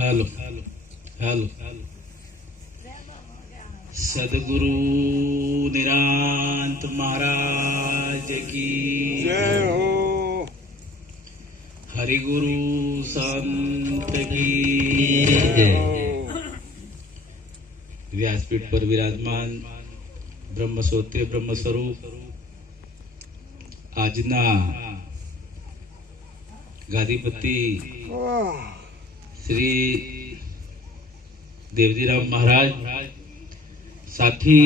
Hello hello सदगुरु निरांत महाराज की जय हो। हरिगुरु संत की जय। व्यासपीठ पर विराजमान ब्रह्मसोत्य ब्रह्मस्वरूप આજના ગાદીપતિ श्री देवजीराम महाराज साथी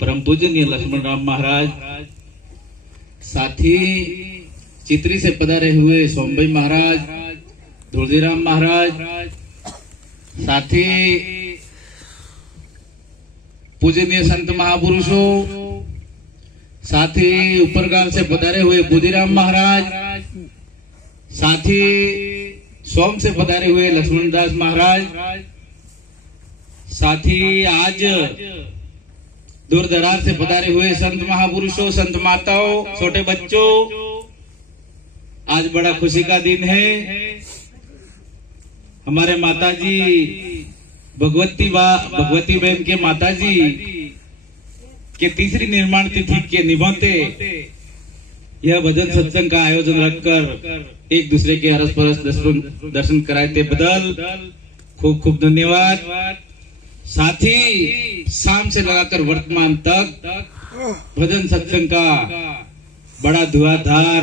परम पूजनीय लक्ष्मण राम महाराज साथी चित्री से पधारे हुए सोमभाई महाराज तुलसीराम महाराज साथी पूजनीय संत महापुरुषों साथी उपरगाम से पधारे हुए बुद्धिराम महाराज साथी सोम से पधारे हुए लक्ष्मणदास महाराज साथी आज दूर दरार से पधारे हुए संत महापुरुषों संत माताओं छोटे बच्चों आज बड़ा खुशी का दिन है। हमारे माताजी भगवती बहन के माताजी के तीसरी निर्माण तिथि के निभाते यह भजन सत्संग का आयोजन रखकर एक दूसरे के हरस परस दर्शन कराते बदल खूब खूब धन्यवाद। साथ ही शाम से लगाकर वर्तमान तक भजन सत्संग का बड़ा धुआंधार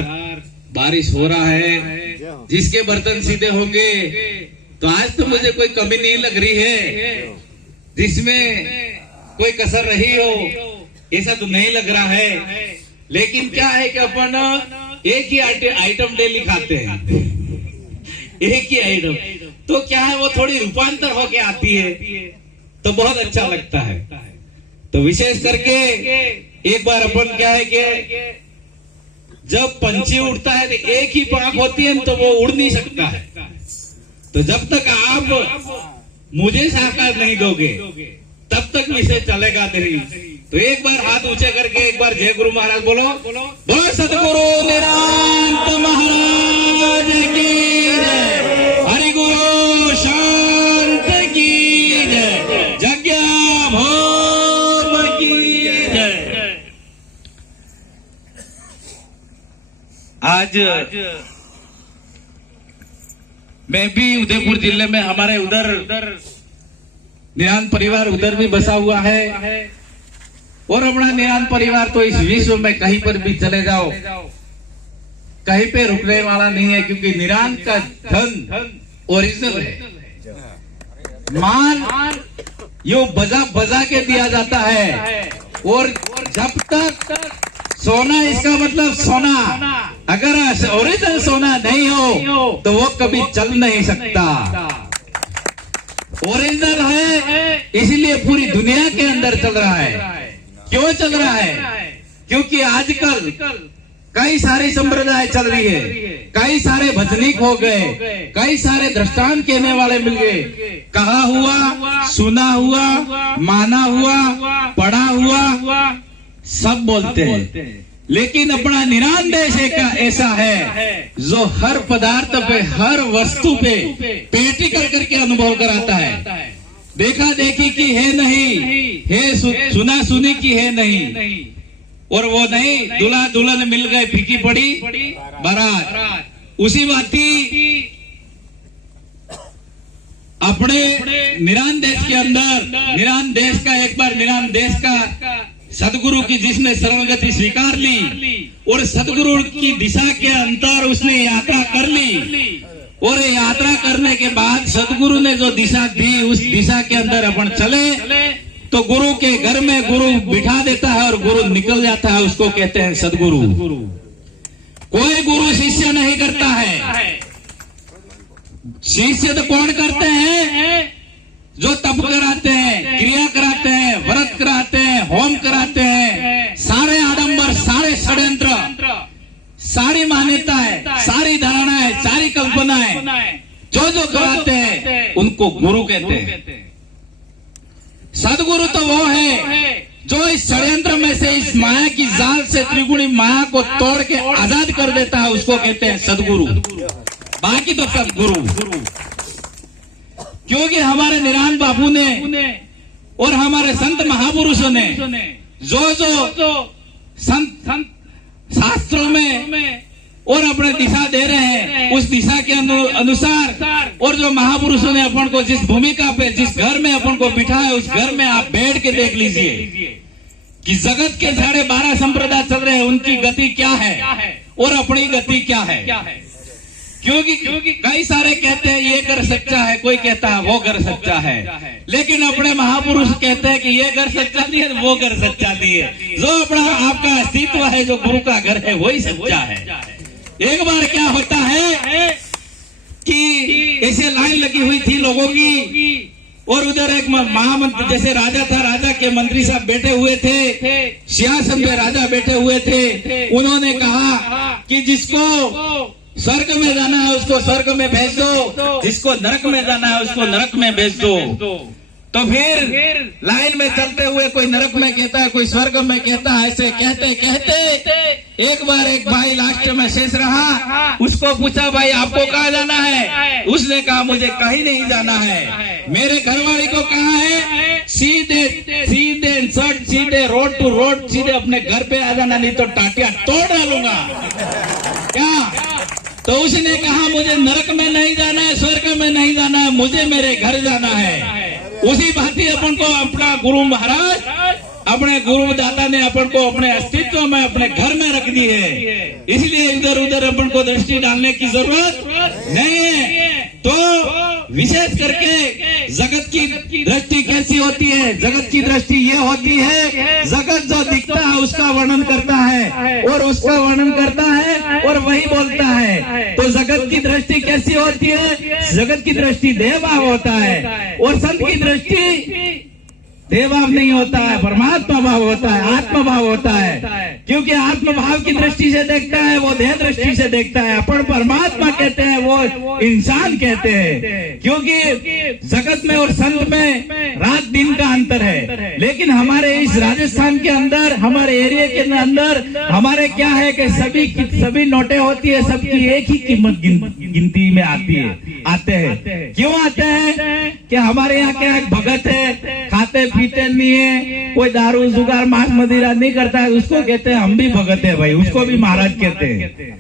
बारिश हो रहा है। जिसके बर्तन सीधे होंगे तो आज तो मुझे कोई कमी नहीं लग रही है, जिसमें कोई कसर रही हो ऐसा तो नहीं लग रहा है। लेकिन क्या है कि अपन एक ही आइटम डेली खाते हैं, एक ही आइटम, तो क्या है वो थोड़ी रूपांतर होके आती है तो बहुत अच्छा लगता है। तो विशेष करके एक बार अपन क्या है कि जब पंछी उड़ता है तो एक ही पांख होती है तो वो उड़ नहीं सकता है। तो जब तक आप मुझे साकार नहीं दोगे तब तक विषय चलेगा नहीं। तो एक बार हाथ ऊंचे करके एक बार जय गुरु महाराज बोलो, बोलो सतगुरु निरांत महाराज की जय, हरि गुरु शांत की जय, जज्ञा भोम की जय। आज मैं भी उदयपुर जिले में हमारे उधर निरांत परिवार उधर भी बसा हुआ है और हमारा निरांत परिवार तो इस विश्व में कहीं पर भी चले जाओ कहीं पे रुकने वाला नहीं है, क्योंकि निरांत का धन ओरिजिनल है। मान यो बजा बजा के दिया जाता है और जब तक सोना, इसका मतलब सोना, अगर ओरिजिनल सोना नहीं हो तो वो कभी चल नहीं सकता। ओरिजिनल है इसीलिए पूरी दुनिया के अंदर चल रहा है। क्यों चल रहा है? क्योंकि आजकल कई सारे संप्रदाय चल रही है, कई सारे भजनिक हो गए, कई सारे दृष्टांत कहने वाले मिल गए। कहा हुआ, सुना हुआ, माना हुआ, पढ़ा हुआ, सब बोलते हैं। लेकिन अपना निरांत देश ऐसा है जो हर पदार्थ पे, हर वस्तु पे प्रैक्टिकल करके अनुभव कराता है। देखा देखी की है नहीं, है सुना सुनी की है नहीं। और वो नहीं, दूल्हा दुल्हन मिल गए, फीकी पड़ी बारात। उसी बाती अपने निरांत देश के अंदर, निरांत देश का एक बार निरांत देश का सदगुरु की जिसने शरणगति स्वीकार ली और सदगुरु की दिशा के अंतर उसने यात्रा कर ली, और यात्रा करने के बाद सदगुरु ने जो दिशा दी उस दिशा के अंदर अपन चले तो गुरु के घर में गुरु बिठा देता है और गुरु निकल जाता है। उसको कहते हैं सदगुरु। कोई गुरु शिष्य नहीं करता है। शिष्य तो कौन करते हैं? जो तप कराते हैं, क्रिया कराते हैं, व्रत कराते हैं, होम कराते हैं, सारे आडंबर, सारे षड्यंत्र, सारी मान्यताएं, सारी धारणाएं, सारी कल्पनाएं जो कराते हैं उनको गुरु कहते हैं। सदगुरु तो वो है जो इस षड्यंत्र में से, इस माया की जाल से, त्रिगुणी माया को तोड़ के आजाद कर देता है, उसको कहते हैं सदगुरु। बाकी तो सब गुरु। क्योंकि हमारे निरान बापू ने और हमारे संत महापुरुषों ने जो संत शास्त्रों में और अपने दिशा दे रहे हैं, उस दिशा के अनुसार और जो महापुरुषों ने अपन को जिस भूमिका पे, जिस घर में अपन को बिठाया, उस घर में आप बैठ के देख लीजिए कि जगत के 12.5 संप्रदाय चल रहे हैं, उनकी गति क्या है और अपनी गति क्या है। क्योंकि कई सारे कहते हैं ये घर सच्चा है, कोई कहता है वो घर सच्चा है, लेकिन अपने महापुरुष कहते हैं कि ये घर सच्चा नहीं है, वो घर सच्चा नहीं है। जो अपना आपका अस्तित्व है, जो गुरु का घर है, वही सच्चा है। एक बार क्या होता है कि ऐसे लाइन लगी हुई थी लोगों की, और उधर एक महामंत्री, जैसे राजा था, राजा के मंत्री साहब बैठे हुए थे, सिंहासन पे राजा बैठे हुए थे। उन्होंने कहा कि जिसको स्वर्ग में जाना है उसको स्वर्ग में भेज दो, जिसको नरक में जाना है उसको नरक में भेज दो। तो फिर लाइन में चलते हुए कोई नरक में कहता है, कोई स्वर्ग में कहता है। ऐसे कहते कहते एक बार एक भाई लास्ट में शेष रहा, उसको पूछा भाई आपको कहाँ जाना है? उसने कहा मुझे कहीं नहीं जाना है, मेरे घरवाली को कहा है सीधे सीधे सट सीधे रोड टू रोड सीधे अपने घर पे आ जाना, नहीं तो टाटिया तोड़ डालूंगा। क्या? तो उसने कहा मुझे नरक में नहीं जाना है, स्वर्ग में नहीं जाना है, मुझे मेरे घर जाना है। उसी बात ही अपन को अपना गुरु महाराज, अपने गुरु दाता ने अपन को अपने अस्तित्व में, अपने घर में रख दी है। इसलिए इधर उधर अपन को दृष्टि डालने की जरूरत नहीं है। तो विशेष करके जगत की दृष्टि कैसी होती है? जगत की दृष्टि ये होती है, जगत जो दिखता है उसका वर्णन करता है और उसका वर्णन करता है और वही बोलता है। तो जगत की दृष्टि कैसी होती है? जगत की दृष्टि देवभाव होता है, और संत की दृष्टि देवभाव नहीं होता है, परमात्मा भाव होता है, आत्मा भाव होता है। क्योंकि आत्मा भाव की दृष्टि से देखता है, वो देह दृष्टि से देखता है। अपन परमात्मा कहते हैं, वो इंसान कहते हैं। क्योंकि जगत में और संत में रात दिन का अंतर है, लेकिन हमारे इस राजस्थान के अंदर, हमारे एरिया के अंदर हमारे क्या है कि सभी नोटें होती है, सबकी एक ही कीमत गिनती में आते हैं। क्यों आते हैं? कि हमारे यहाँ क्या एक भगत है, खाते पीते नहीं है, कोई दारू जुगार मांस मदिरा नहीं करता है, उसको कहते हैं हम भी भगत है भाई, उसको भी महाराज कहते हैं।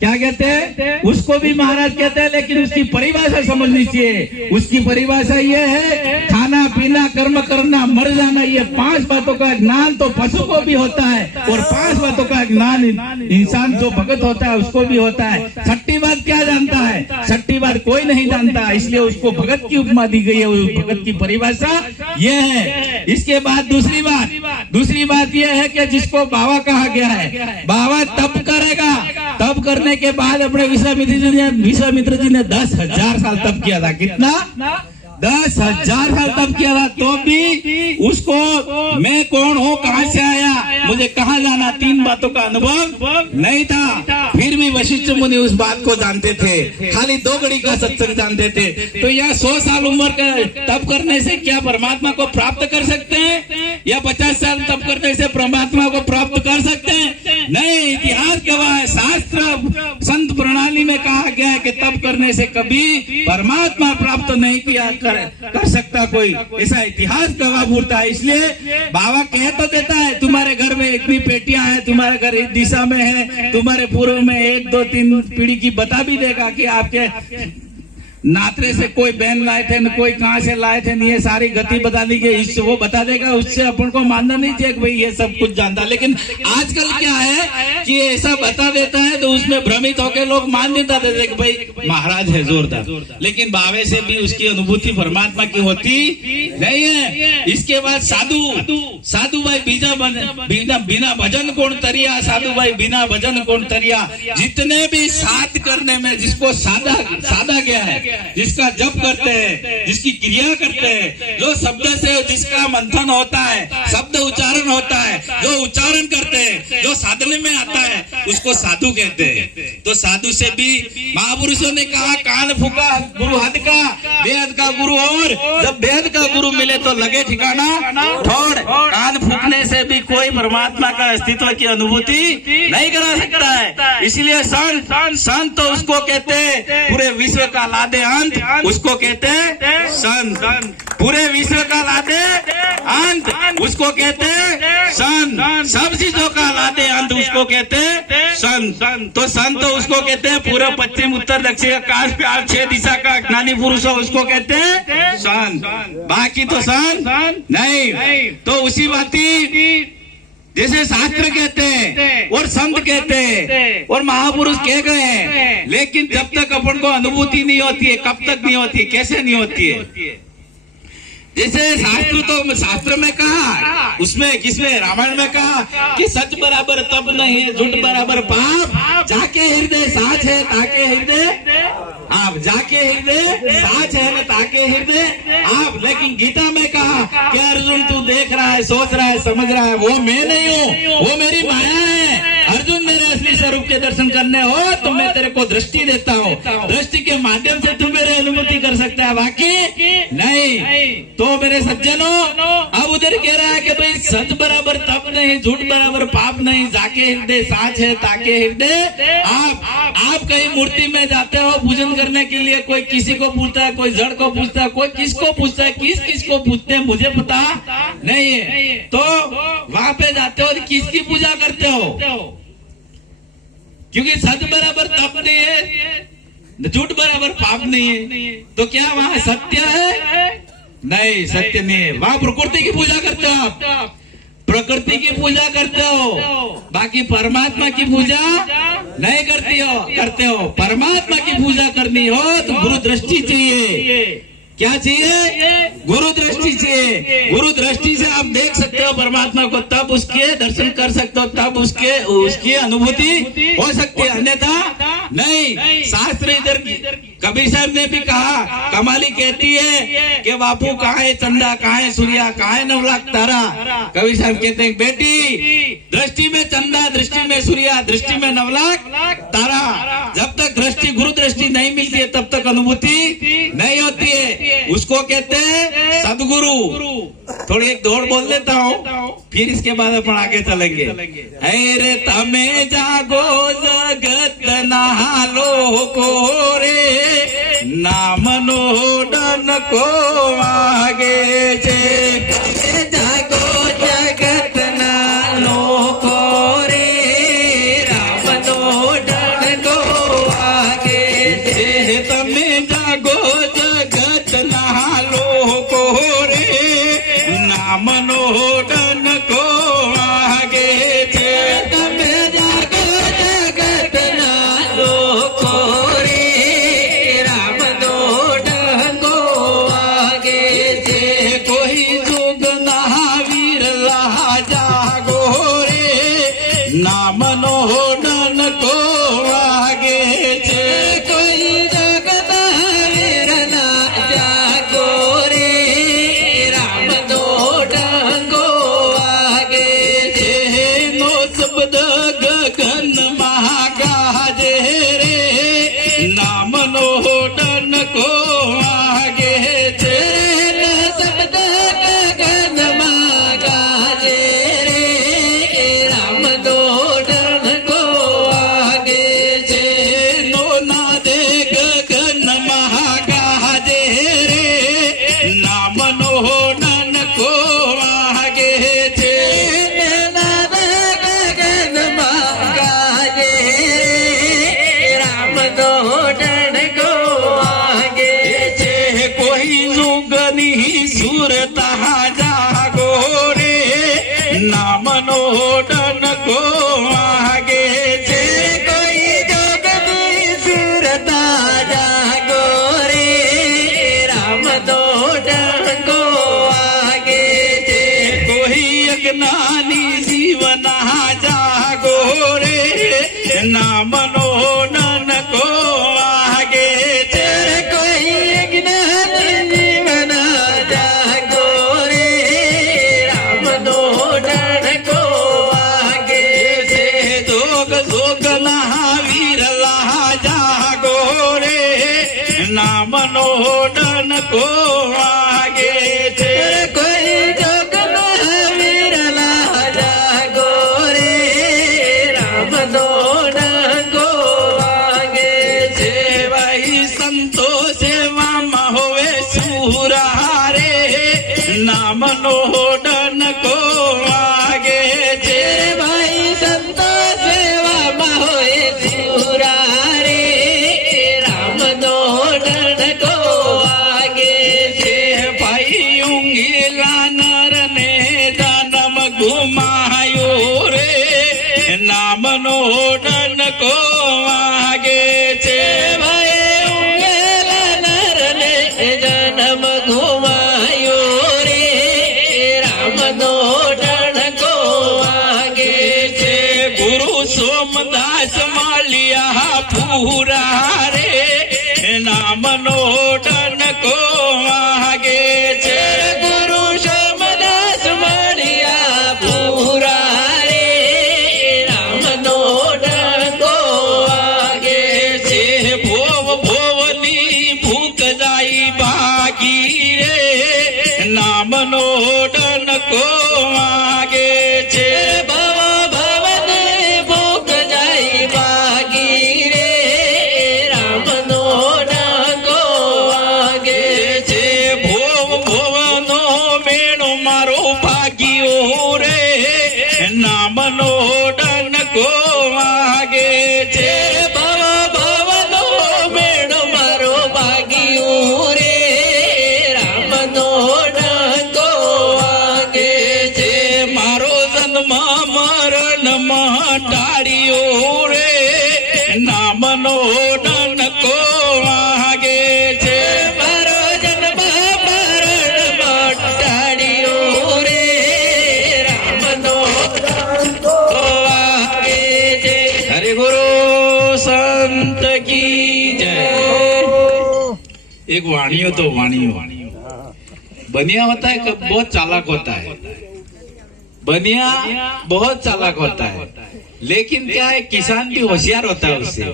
क्या कहते हैं? उसको भी महाराज कहते हैं, लेकिन उसकी परिभाषा समझनी चाहिए। उसकी परिभाषा ये है, खाना पीना कर्म करना मर जाना, ये 5 बातों का ज्ञान तो पशु को भी होता है, और 5 बातों का ज्ञान इंसान जो भगत होता है उसको भी होता है। छठी बात क्या जानता है? छठी बात कोई नहीं जानता, इसलिए उसको भगत की उपमा दी गई है। उस भगत की परिभाषा ये है। इसके बाद दूसरी बात यह है कि जिसको बाबा कहा गया है, बाबा तप करेगा, तप करने के बाद अपने विश्वामित्र जी ने 10,000 साल तप किया था। कितना? 10,000 साल तप किया था, तो भी उसको मैं कौन हूँ, कहाँ से आया, मुझे कहाँ जाना, 3 बातों का अनुभव नहीं था। फिर भी वशिष्ठ मुनि उस बात को जानते थे, खाली 2 घड़ी का सत्संग जानते थे। तो यह 100 साल उम्र का तप करने से क्या परमात्मा को प्राप्त कर सकते हैं, या 50 साल तप करने से परमात्मा को प्राप्त कर सकते हैं? नहीं, इतिहास गवाह है, शास्त्र संत प्रणाली में कहा गया है कि तप करने से कभी परमात्मा प्राप्त नहीं किया कर सकता कोई, ऐसा इतिहास गवाह बोलता है। इसलिए बाबा कह तो देता है, तुम्हारे घर में इतनी पेटियां हैं, तुम्हारे घर इस दिशा में है, तुम्हारे पूर्व में 1, 2, 3 पीढ़ी की बता भी देगा कि आपके नात्रे से कोई बहन लाए थे, कोई कहाँ से लाए थे, नहीं, ये सारी गति बता दी गई, इससे वो बता देगा। उससे अपन को मानना नहीं चाहिए कि भाई ये सब कुछ जानता। लेकिन आजकल क्या है कि ऐसा बता देता है तो उसमें भ्रमित होकर लोग मान देता थे कि भाई महाराज है जोरदार, लेकिन बावे से भी उसकी अनुभूति परमात्मा की होती नहीं है। इसके बाद साधु भाई बिना भजन कौन तरिया, साधु भाई बिना भजन कौन तरिया। जितने भी साध करने में जिसको साधा गया है, जिसका जप करते हैं, जिसकी क्रिया करते हैं, जो शब्द से जिसका मंथन होता है, शब्द उच्चारण होता है, जो उच्चारण करते हैं, जो साधने में आता है, उसको साधु कहते हैं। तो साधु से भी महापुरुषों ने कहा कान फूका गुरु हद का, बेहद का गुरु, और जब बेहद का गुरु मिले तो लगे ठिकाना ठोर। कान फूकने से भी कोई परमात्मा का अस्तित्व की अनुभूति नहीं करा सकता है। इसलिए संत तो उसको कहते हैं पूरे विश्व का लादे अंत, उसको कहते हैं संत। पूरे विश्व का लादे अंत, उसको कहते हैं संत। सब चीजों का लादे अंत, उसको कहते हैं संत। तो संत तो उसको कहते हैं पूरे पश्चिम उत्तर दक्षिण काश प्यार 6 दिशा का ज्ञानी पुरुष हो, उसको कहते हैं संत। बाकी तो संत नहीं। तो उसी बाती जैसे शास्त्र कहते हैं और संत कहते हैं और महापुरुष कह गए हैं, लेकिन जब तक अपन को अनुभूति नहीं होती है, कब तक नहीं होती है, कैसे नहीं होती है? जैसे शास्त्र में कहा, उसमें किसमें रामायण में कहा कि सच बराबर तब नहीं है, झूठ बराबर पाप, जाके हृदय साच है ताके हृदय आप, जाके हृदय साच है न ताके हृदय आप। लेकिन गीता में कहा कि अर्जुन तू देख रहा है, सोच रहा है, समझ रहा है, वो मैं नहीं हूँ, वो मेरी माया है। अर्जुन मेरे असली स्वरूप के दर्शन करने हो तो मैं तेरे को दृष्टि देता हूँ, दृष्टि के माध्यम से तू मेरे अनुभूति कर सकता है, बाकी नहीं। तो मेरे सज्जनों, अब उधर कह रहा है कि भाई सच बराबर तप नहीं, झूठ बराबर पाप नहीं, जाके हृदय साच है ताके हृदय आप कहीं मूर्ति में जाते हो पूजन करने के लिए, कोई किसी को पूछता है, कोई जड़ को पूछता है, कोई किसको पूछता है, किस को पूछते हैं मुझे पता नहीं है। तो वहां पे जाते हो किसकी पूजा करते हो? क्योंकि सच बराबर तप नहीं है, झूठ बराबर पाप नहीं है, तो क्या वहां सत्य है? नहीं, सत्य नहीं है। वहां प्रकृति की पूजा करते हो आप, प्रकृति की पूजा करते हो, बाकी परमात्मा की पूजा नहीं करते हो। परमात्मा की पूजा करनी हो तो गुरु दृष्टि चाहिए। क्या चाहिए? गुरु दृष्टि चाहिए। गुरु दृष्टि से आप देख सकते हो परमात्मा को, तब उसके दर्शन कर सकते हो, तब उसकी अनुभूति हो सकती है, अन्यथा नहीं। शास्त्र इधर कबीर साहब ने भी कहा, कमाली कहती है कि बापू कहाँ है चंदा, कहाँ है सूर्या, कहाँ है 9 लाख तारा। कबीर साहब कहते हैं बेटी दृष्टि में चंदा, दृष्टि में सूर्या, दृष्टि में 9 लाख तारा। जब तक दृष्टि गुरु दृष्टि नहीं मिलती है तब तक अनुभूति नहीं होती है। उसको कहते हैं सदगुरु। थोड़ी एक दौड़ बोल देता हूँ, फिर इसके बाद अपन आगे चलेंगे। रे तमे जागो जगत नहालो को रे, नाम नो डन को आगे जे। जागो जगत नालो को रे, राम नो डन को आगे जे। तमे जागो जगत नहालो को रे, नाम नो डन को आगे जे। तमे जागो जगत नालो को रे, राम नो डन को आगे जे। कोई जुग नहावीर ला जागो रे, नाम नो डन को आगे जे। कोई जुग नहावीर ला जागो रे, राम नो डन को आगे जे। नो शब्द गगन महागाजे रे, नाम नो डन को आगे जे। शब्द गगन महागाजे रे, राम नो डन को आगे जे। नो नादे गगन महागाजे रे, नाम नो डन को आगे जे। नादे गगन महागाजे रे, राम नो डन को आगे जे। कोई जुगनी सुरता जागो रे, नाम नो डन को आगे जे। कोई जुगनी सुरता जागो रे, राम नो डन को आगे जे। कोई अज्ञानी जीवन जागो रे, नाम नो डन को आगे जे। कोई अज्ञानी जीवन जागो रे, राम नो डन को आगे जे। जोग जोग डनको वागे छे कोई जोगना वीरला जागो रे रामनो डंको वागे छे भाई संतो सेवा होवे सूरा रे नामनो डनको वागे छे भाई संतो सेवा होए सूरा रे रामनो डंको वागे छे भाई ऊंगीला नर ने जन्म घुमायो रे नामनो डनको वागे छे भाई उंगेला नर ने जन्म घुमायो रे रामनो डंको वागे छे गुरु सोमदास मालिया पूरा रे नामनो डनको वागे छे गुरु सोमदास मणिया पूरा रे रामनो डंको वागे छे भोव भोवनी भूख जाई भागी रे नामनो डनको वागे छे भव भवन भूख जाई भागी रे रामनो डंको वागे छे भोव भोवनो मेणो मारो भाग्यो रे नामनो डनको वागे छे भव भवनो मेणो मारो भाग्यो रे रामनो डंको वागे छे मारो जन्म मरण मटाड़ियो रे नामनो डनको वागे छे मारो जन्म मरण मटाड़ियो रे रामनो डंको वागे छे हरे गुरु संत की जय। एक वाणियो तो वाणियो बनिया होता है कब बहुत चालाक होता है, बनिया बहुत चालाक होता है, लेकिन क्या है किसान भी होशियार होता है उससे।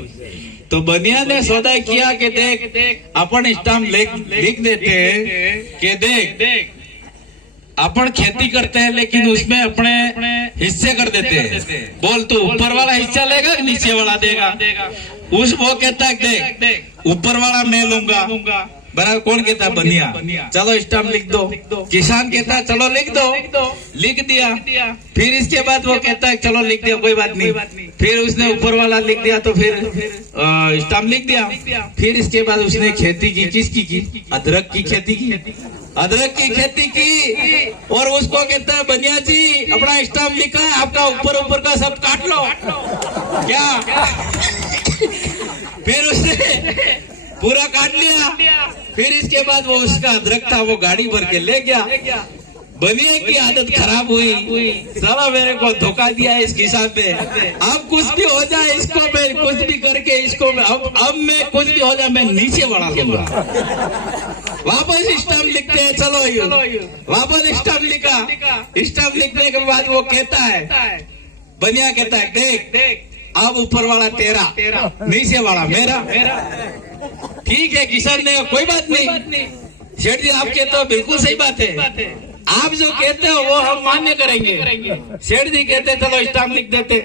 तो बनिया ने सौदा किया कि देख अपन स्टाम्प लिख देते हैं कि देख अपन खेती करते हैं लेकिन उसमें अपने हिस्से कर देते हैं। बोल तू ऊपर वाला हिस्सा लेगा कि नीचे वाला देगा? उस वो कहता है देख ऊपर वाला मैं लूंगा, बराबर। कौन कहता है? बनिया। चलो स्टाम्प लिख दो। किसान कहता है चलो लिख दो, लिख दिया। फिर इसके बाद वो कहता है चलो लिख दिया, कोई बात नहीं। फिर उसने ऊपर वाला लिख दिया तो फिर स्टाम्प लिख दिया। फिर इसके बाद उसने खेती की, किसकी की? अदरक की खेती की, अदरक की खेती की। और उसको कहता है बनिया जी अपना स्टाम्प लिखा है, आपका ऊपर का सब काट लो क्या? फिर उसने पूरा काट लिया। फिर इसके बाद वो उसका अदरक था वो गाड़ी भर के ले गया। बनिया की आदत खराब हुई, साला मेरे को धोखा दिया इस किसान पे। अब कुछ भी हो जाए इसको मैं कुछ भी करके इसको मैं अब मैं कुछ भी हो जाए मैं नीचे बढ़ा लूंगा। वापस स्टाम्प लिखते हैं, चलो वापस स्टाम्प लिखा। स्टाम्प लिखने के बाद वो कहता है, बनिया कहता है देख अब ऊपर वाला तेरा, नीचे वाला मेरा। ठीक है किसान ने कोई बात नहीं। सेठ जी आप कहते हो बिल्कुल सही बात है, आप जो कहते हो वो हम मान्य करेंगे। सेठ जी कहते चलो स्टाम्प लिख देते,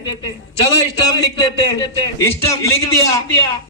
चलो स्टाम्प लिख देते। स्टाम्प लिख दिया।